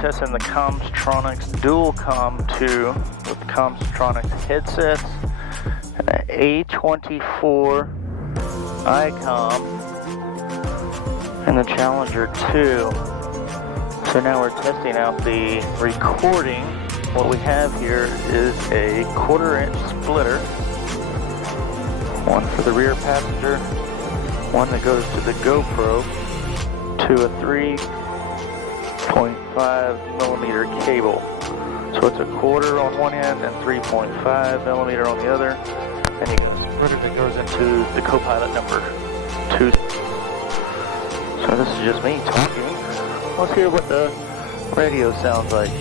testing the Comstronics Dual Com 2 with Comstronics headsets, an A24 ICOM, and the Challenger 2. So now we're testing out the recording. What we have here is a 1/4-inch splitter, one for the rear passenger, one that goes to the GoPro, to a 3.5 millimeter cable. So it's a 1/4 on one end and 3.5 millimeter on the other. And you can split it, it goes into the co-pilot number 2. So this is just me talking. Let's hear what the radio sounds like.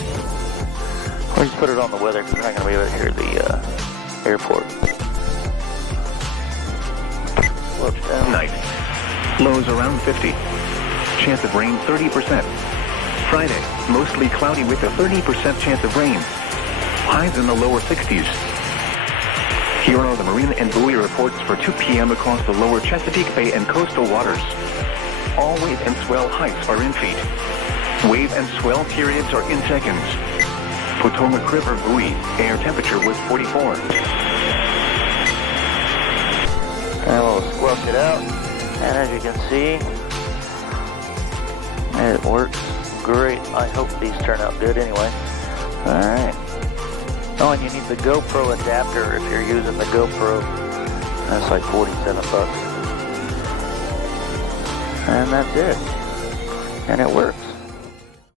We'll just put it on the weather because we're not going to be able to hear the airport. Night. Lows around 50. Chance of rain 30%. Friday, mostly cloudy with a 30% chance of rain. Highs in the lower 60s. Here are the marine and buoy reports for 2 p.m. across the lower Chesapeake Bay and coastal waters. All wave and swell heights are in feet. Wave and swell periods are in seconds. Potomac River buoy, air temperature was 44. And we'll squelch it out. And as you can see, it works great. I hope these turn out good anyway. Alright. Oh, and you need the GoPro adapter if you're using the GoPro. That's like 47 bucks. And that's it. And it works.